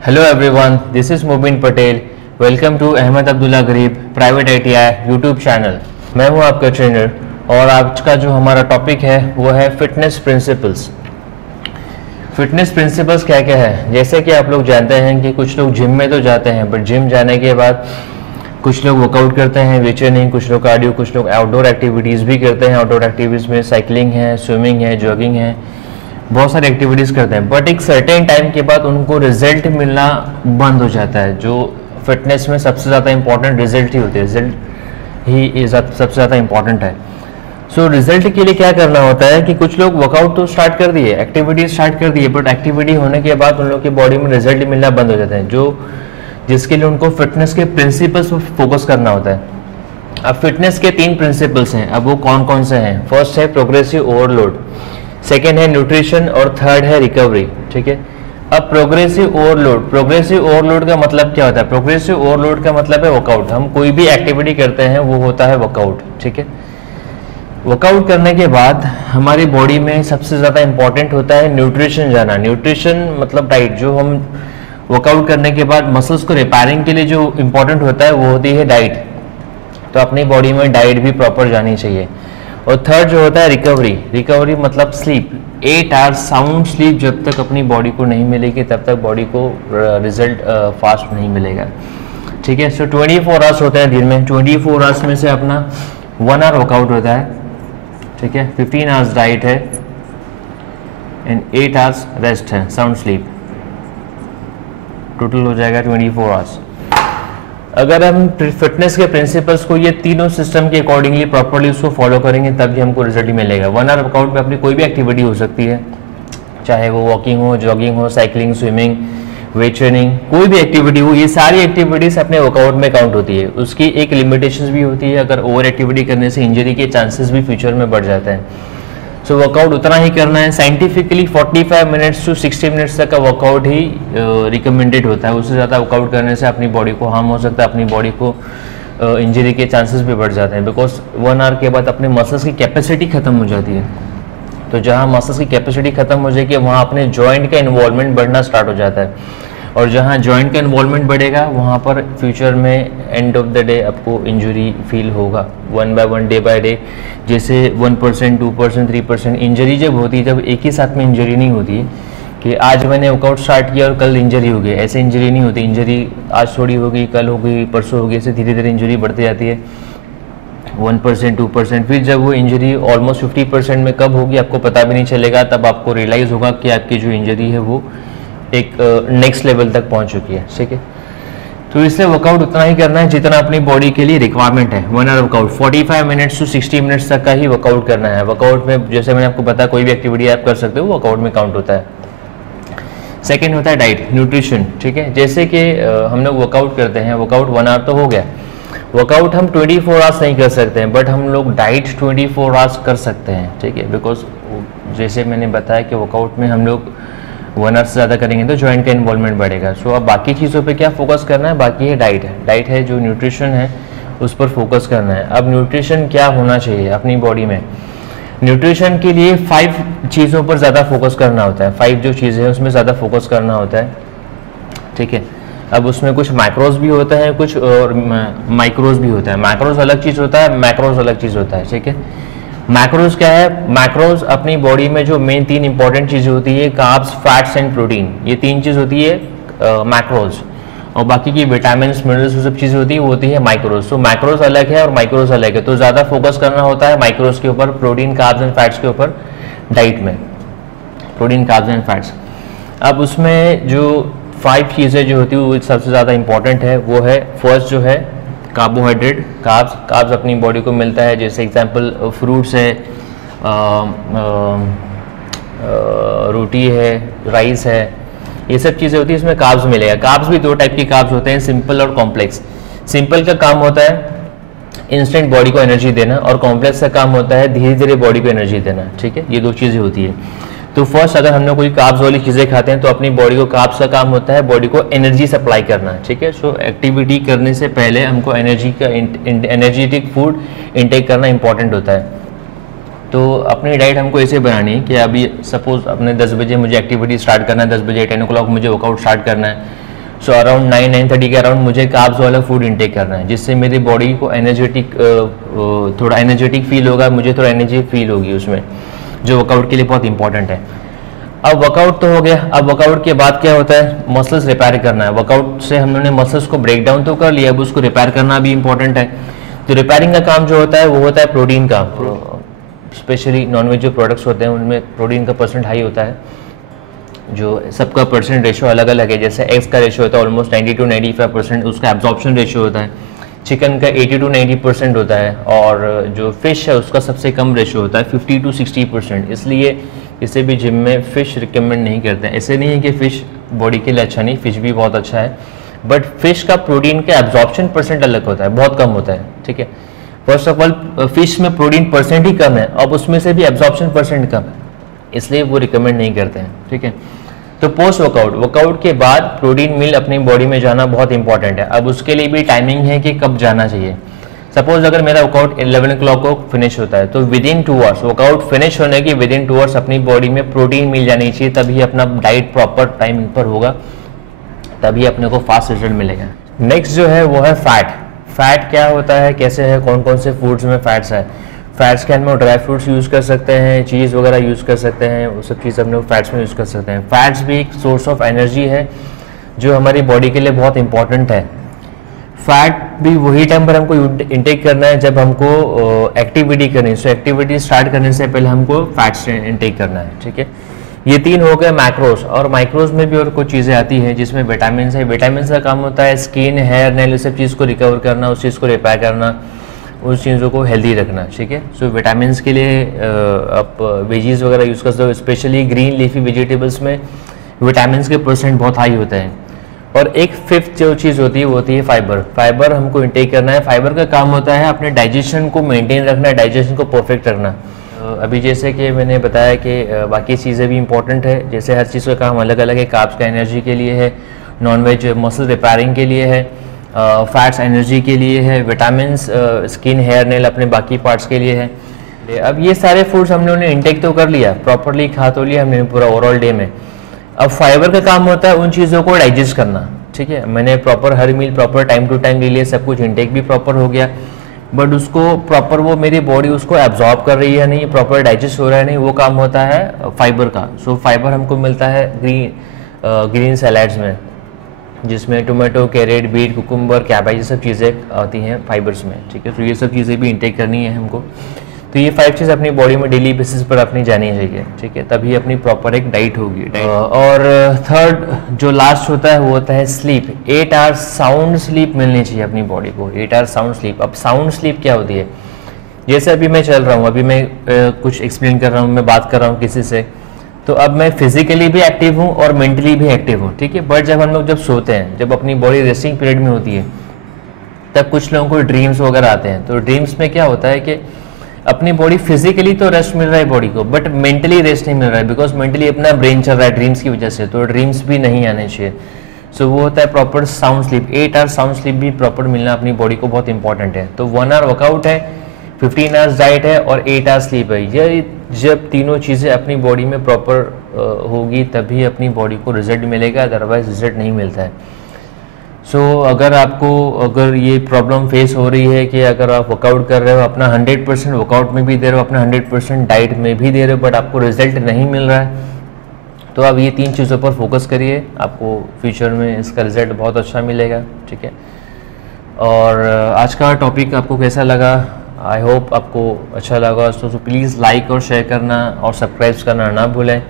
Hello everyone, this is Mubin Patel. Welcome to Ahmad Abdullah Garib private ITI YouTube channel. मैं हूं आपका trainer और आज का जो हमारा टॉपिक है वो है फिटनेस प्रिंसिपल्स। फिटनेस प्रिंसिपल्स क्या क्या है, जैसे कि आप लोग जानते हैं कि कुछ लोग जिम में तो जाते हैं, बट जिम जाने के बाद कुछ लोग वर्कआउट करते हैं, वेचनिंग, कुछ लोग कार्डियो, कुछ लोग आउटडोर एक्टिविटीज़ भी करते हैं। आउटडोर एक्टिविटीज़ में साइकिलिंग है, स्विमिंग है, जॉगिंग है, बहुत सारी एक्टिविटीज़ करते हैं। बट एक सर्टेन टाइम के बाद उनको रिजल्ट मिलना बंद हो जाता है। जो फिटनेस में सबसे ज़्यादा इंपॉर्टेंट रिजल्ट ही होते हैं, रिजल्ट ही सबसे ज़्यादा इंपॉर्टेंट है। सो रिजल्ट के लिए क्या करना होता है कि कुछ लोग वर्कआउट तो स्टार्ट कर दिए, एक्टिविटीज स्टार्ट कर दिए, बट एक्टिविटी होने के बाद उन लोग की बॉडी में रिजल्ट मिलना बंद हो जाते हैं, जिसके लिए उनको फिटनेस के प्रिंसिपल्स पर फोकस करना होता है। अब फिटनेस के 3 प्रिंसिपल्स हैं। अब वो कौन कौन से हैं? फर्स्ट है प्रोग्रेसिव ओवरलोड, सेकेंड है न्यूट्रिशन और थर्ड है रिकवरी। ठीक है। अब प्रोग्रेसिव ओवरलोड का मतलब क्या होता है? प्रोग्रेसिव ओवरलोड का मतलब है वर्कआउट। हम कोई भी एक्टिविटी करते हैं वो होता है वर्कआउट। ठीक है। वर्कआउट करने के बाद हमारी बॉडी में सबसे ज़्यादा इंपॉर्टेंट होता है न्यूट्रिशन जाना। न्यूट्रिशन मतलब डाइट। जो हम वर्कआउट करने के बाद मसल्स को रिपेयरिंग के लिए जो इम्पोर्टेंट होता है वो होती है डाइट। तो अपनी बॉडी में डाइट भी प्रॉपर जानी चाहिए। और थर्ड जो होता है रिकवरी मतलब स्लीप। 8 आवर्स साउंड स्लीप जब तक अपनी बॉडी को नहीं मिलेगी तब तक बॉडी को रिजल्ट फास्ट नहीं मिलेगा। ठीक है। सो 24 आवर्स होते हैं दिन में। 24 आवर्स में से अपना 1 आवर वर्कआउट होता है। ठीक है। 15 आवर्स डाइट है एंड 8 आवर्स रेस्ट है, साउंड स्लीप। टोटल हो जाएगा 24 आवर्स। अगर हम फिटनेस के प्रिंसिपल्स को ये तीनों सिस्टम के अकॉर्डिंगली प्रॉपर्ली उसको फॉलो करेंगे तभी हमको रिजल्ट मिलेगा। 1 आवर वर्कआउट में अपनी कोई भी एक्टिविटी हो सकती है, चाहे वो वॉकिंग हो, जॉगिंग हो, साइकिलिंग, स्विमिंग, वेट ट्रेनिंग, कोई भी एक्टिविटी हो। ये सारी एक्टिविटीज अपने वर्कआउट में काउंट होती है। उसकी एक लिमिटेशंस भी होती है, अगर ओवर एक्टिविटी करने से इंजरी के चांसेस भी फ्यूचर में बढ़ जाते हैं। सो वर्कआउट उतना ही करना है। साइंटिफिकली 45 मिनट्स टू 60 मिनट्स तक का वर्कआउट ही रिकमेंडेड होता है। उससे ज़्यादा वर्कआउट करने से अपनी बॉडी को हार्म हो सकता है, अपनी बॉडी को इंजरी के चांसेस भी बढ़ जाते हैं। बिकॉज 1 आवर के बाद अपने मसल्स की कैपेसिटी खत्म हो जाती है। तो जहाँ मसल्स की कैपेसिटी खत्म हो जाएगी वहाँ अपने जॉइंट का इन्वॉल्वमेंट बढ़ना स्टार्ट हो जाता है। और जहाँ जॉइंट का इन्वॉल्वमेंट बढ़ेगा वहाँ पर फ्यूचर में एंड ऑफ द डे आपको इंजरी फील होगा। 1 बाय 1 डे बाय डे जैसे 1%, 2%, 3% इंजरी जब होती है, जब एक ही साथ में इंजरी नहीं होती कि आज मैंने वर्कआउट स्टार्ट किया और कल इंजरी हो गई, ऐसे इंजरी नहीं होती। इंजरी आज थोड़ी होगी, कल होगी, परसों होगी, ऐसे धीरे धीरे इंजरी बढ़ती जाती है। 1%, 2%, फिर जब वो इंजरी ऑलमोस्ट 50% में कब होगी आपको पता भी नहीं चलेगा। तब आपको रियलाइज़ होगा कि आपकी जो इंजरी है वो एक नेक्स्ट लेवल तक पहुंच चुकी है। ठीक है। तो इसलिए वर्कआउट उतना ही करना है जितना अपनी बॉडी के लिए रिक्वायरमेंट है। 1 hour workout 45 minutes to 60 minutes तक का ही वर्कआउट करना है। वर्कआउट में जैसे मैंने आपको बताया कोई भी एक्टिविटी आप कर सकते हो, वर्कआउट में काउंट होता है। सेकेंड होता है डाइट, न्यूट्रिशन। ठीक है। जैसे कि हम लोग वर्कआउट करते हैं, वर्कआउट 1 आवर तो हो गया। वर्कआउट हम 24 आवर्स नहीं कर सकते हैं, बट हम लोग डाइट 24 आवर्स कर सकते हैं। ठीक है। बिकॉज जैसे मैंने बताया कि वर्कआउट में हम लोग 1 आवर से ज़्यादा करेंगे तो जॉइंट का इन्वॉल्वमेंट बढ़ेगा। सो अब बाकी चीज़ों पे क्या फोकस करना है? बाकी है डाइट है जो न्यूट्रिशन है उस पर फोकस करना है। अब न्यूट्रिशन क्या होना चाहिए अपनी बॉडी में? न्यूट्रिशन के लिए 5 चीज़ों पर ज़्यादा फोकस करना होता है। 5 जो चीज़ें हैं उसमें ज़्यादा फोकस करना होता है। ठीक है। अब उसमें कुछ मैक्रोज भी होता है, कुछ और माइक्रोज भी होता है। मैक्रोज अलग चीज़ होता है, मैक्रोज अलग चीज़ होता है। ठीक है। मैक्रोज क्या है? मैक्रोज अपनी बॉडी में जो मेन 3 इंपॉर्टेंट चीज़ें होती है, कार्ब्स, फैट्स एंड प्रोटीन, ये 3 चीज़ होती है मैक्रोज। और बाकी की विटामिन, मिनरल्स, वो सब चीज़ें होती है वो होती है माइक्रोज। तो मैक्रोज अलग है और माइक्रोज अलग है। तो ज़्यादा फोकस करना होता है माइक्रोज के ऊपर, प्रोटीन, कार्ब्स एंड फैट्स के ऊपर डाइट में। Protein, carbs and fats. अब उसमें जो 5 चीज़ें जो होती है वो सबसे ज़्यादा इंपॉर्टेंट है। वो है फर्स्ट जो है कार्बोहाइड्रेट, कार्ब्स अपनी बॉडी को मिलता है। जैसे एग्जांपल फ्रूट्स है, रोटी है, राइस है, ये सब चीज़ें होती है, इसमें कार्ब्स मिलेगा। कार्ब्स भी 2 टाइप की कार्ब्स होते हैं, सिंपल और कॉम्प्लेक्स। सिंपल का काम होता है इंस्टेंट बॉडी को एनर्जी देना और कॉम्प्लेक्स का काम होता है धीरे धीरे बॉडी को एनर्जी देना। ठीक है। ये 2 चीज़ें होती है। तो फर्स्ट अगर हम लोग कोई कार्ब्स वाली चीज़ें खाते हैं तो अपनी बॉडी को, कार्ब्स का काम होता है बॉडी को एनर्जी सप्लाई करना। ठीक है। सो एक्टिविटी करने से पहले हमको एनर्जेटिक फूड इनटेक करना इंपॉर्टेंट होता है। तो अपनी डाइट हमको ऐसे बनानी है कि अभी सपोज अपने 10 बजे मुझे एक्टिविटी स्टार्ट करना है, 10 बजे 10 o'clock मुझे वर्कआउट स्टार्ट करना है, सो अराउंड 9-9:30 के अराउंड मुझे कार्ब्स वाला फूड इंटेक करना है, जिससे मेरी बॉडी को एनर्जेटिक थोड़ा एनर्जेटिक फील होगा, मुझे थोड़ा एनर्जी फील होगी उसमें, जो वर्कआउट के लिए बहुत इंपॉर्टेंट है। अब वर्कआउट तो हो गया, अब वर्कआउट के बाद क्या होता है, मसल्स रिपेयर करना है। वर्कआउट से हमने मसल्स को ब्रेक डाउन तो कर लिया, अब उसको रिपेयर करना भी इंपॉर्टेंट है। तो रिपेयरिंग का काम जो होता है वो होता है प्रोटीन का, स्पेशली नॉनवेज जो प्रोडक्ट्स होते हैं उनमें प्रोटीन का परसेंट हाई होता है, जो सबका परसेंट रेशो अलग अलग है। जैसे एग्स का रेशो होता है ऑलमोस्ट 90 to 95%, उसका एब्जॉर्प्शन रेशो होता है। चिकन का 80 to 90% होता है, और जो फिश है उसका सबसे कम रेशो होता है 50 to 60%। इसलिए इसे भी जिम में फ़िश रिकमेंड नहीं करते हैं। ऐसे नहीं है कि फ़िश बॉडी के लिए अच्छा नहीं, फ़िश भी बहुत अच्छा है, बट फिश का प्रोटीन का एब्जॉर्प्शन परसेंट अलग होता है, बहुत कम होता है। ठीक है, फर्स्ट ऑफ ऑल फिश में प्रोटीन परसेंट ही कम है, अब उसमें से भी एब्जॉर्प्शन परसेंट कम है, इसलिए वो रिकमेंड नहीं करते हैं। ठीक है, तो पोस्ट वर्कआउट के बाद प्रोटीन मील अपनी बॉडी में जाना बहुत इंपॉर्टेंट है। अब उसके लिए भी टाइमिंग है कि कब जाना चाहिए। सपोज अगर मेरा वर्कआउट 11 o'clock को फिनिश होता है, तो with in 2 hours, workout finish होने की विद इन 2 hours अपनी बॉडी में प्रोटीन मिल जानी चाहिए, तभी अपना डाइट प्रॉपर टाइमिंग पर होगा, तभी अपने को फास्ट रिजल्ट मिलेगा। नेक्स्ट जो है वो है फैट क्या होता है, कैसे है, कौन कौन से फूड्स में फैट्स है। फैट्स के अंदर ड्राई फ्रूट्स यूज़ कर सकते हैं, चीज़ वगैरह यूज़ कर सकते हैं, वो सब चीज़ हम लोग फैट्स में यूज़ कर सकते हैं। फैट्स भी एक सोर्स ऑफ एनर्जी है जो हमारी बॉडी के लिए बहुत इंपॉर्टेंट है। फैट भी वही टाइम पर हमको इंटेक करना है जब हमको एक्टिविटी करनी है। सो एक्टिविटी स्टार्ट करने से पहले हमको फैट्स इंटेक करना है। ठीक है, ये 3 हो गए मैक्रोस, और माइक्रोस में भी और कुछ चीज़ें आती हैं जिसमें विटामिन है। विटामिन का काम होता है स्किन, हेयर, नेल, सब चीज़ को रिकवर करना, उस चीज़ को रिपेयर करना, उस चीज़ों को हेल्दी रखना। ठीक है, सो विटामिन के लिए आप वेजीज वगैरह यूज़ कर सकते हो, स्पेशली ग्रीन लीफी वेजिटेबल्स में विटामिन के परसेंट बहुत हाई होते हैं। और एक फिफ्थ जो चीज़ होती है वो होती है फाइबर हमको इंटेक करना है। फाइबर का काम होता है अपने डाइजेशन को मेंटेन रखना, डाइजेशन को परफेक्ट रखना। अभी जैसे कि मैंने बताया कि बाकी चीज़ें भी इंपॉर्टेंट है, जैसे हर चीज़ का काम अलग अलग है। कार्ब्स का एनर्जी के लिए है, नॉनवेज मसल रिपेयरिंग के लिए है, फैट्स एनर्जी के लिए है, विटामिन्स स्किन, हेयर, नेल अपने बाकी पार्ट्स के लिए है। अब ये सारे फूड्स हम लोगों ने इंटेक तो कर लिया, प्रॉपरली खा तो लिया हमने पूरा ओवरऑल डे में। अब फाइबर का काम होता है उन चीज़ों को डाइजेस्ट करना। ठीक है, मैंने प्रॉपर हर meal proper time to time ले लिया, सब कुछ इंटेक भी प्रॉपर हो गया, बट उसको प्रॉपर वो मेरी बॉडी उसको एब्जॉर्ब कर रही है नहीं, प्रॉपर डाइजेस्ट हो रहा है नहीं, वो काम होता है फाइबर का। सो फाइबर हमको मिलता है ग्रीन सैलड्स में, जिसमें tomato, carrot, beet, cucumber, cabbage, ये सब चीज़ें आती हैं फाइबर्स में। ठीक है, तो ये सब चीज़ें भी इंटेक करनी है हमको। तो ये 5 चीज़ अपनी बॉडी में डेली बेसिस पर अपनी जानी चाहिए। ठीक है, तभी अपनी प्रॉपर एक डाइट होगी। और थर्ड जो लास्ट होता है वो होता है स्लीप। 8 आवर्स साउंड स्लीप मिलनी चाहिए अपनी बॉडी को, 8 आवर्स साउंड स्लीप। अब साउंड स्लीप क्या होती है, जैसे अभी मैं चल रहा हूँ, अभी मैं कुछ एक्सप्लेन कर रहा हूँ, मैं बात कर रहा हूँ किसी से, तो अब मैं फिजिकली भी एक्टिव हूँ और मेंटली भी एक्टिव हूँ। ठीक है, बट जब हम लोग जब सोते हैं, जब अपनी बॉडी रेस्टिंग पीरियड में होती है, तब कुछ लोगों को ड्रीम्स वगैरह आते हैं। तो ड्रीम्स में क्या होता है कि अपनी बॉडी फिजिकली तो रेस्ट मिल रहा है बॉडी को, बट मेंटली रेस्ट नहीं मिल रहा है, बिकॉज मेंटली अपना ब्रेन चल रहा है ड्रीम्स की वजह से, तो ड्रीम्स भी नहीं आने चाहिए। सो वो होता है proper sound sleep. 8 hours sound sleep भी प्रॉपर मिलना अपनी बॉडी को बहुत इंपॉर्टेंट है। तो 1 आवर वर्कआउट है, 15 आवर्स डाइट है और 8 आवर्स स्लीप है। ये जब तीनों चीज़ें अपनी बॉडी में प्रॉपर होगी तभी अपनी बॉडी को रिजल्ट मिलेगा, अदरवाइज रिजल्ट नहीं मिलता है। सो अगर ये प्रॉब्लम फेस हो रही है कि अगर आप वर्कआउट कर रहे हो, अपना 100% वर्कआउट में भी दे रहे हो, अपना 100% डाइट में भी दे रहे हो, बट आपको रिजल्ट नहीं मिल रहा है, तो आप ये 3 चीज़ों पर फोकस करिए, आपको फ्यूचर में इसका रिजल्ट बहुत अच्छा मिलेगा। ठीक है, और आज का टॉपिक आपको कैसा लगा, आई होप आपको अच्छा लगा। तो प्लीज़ लाइक और शेयर करना और सब्सक्राइब करना ना भूलें।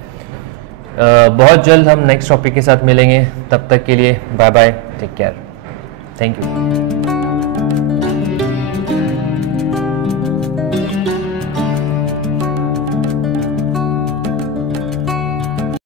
बहुत जल्द हम नेक्स्ट टॉपिक के साथ मिलेंगे, तब तक के लिए bye bye, take care, thank you.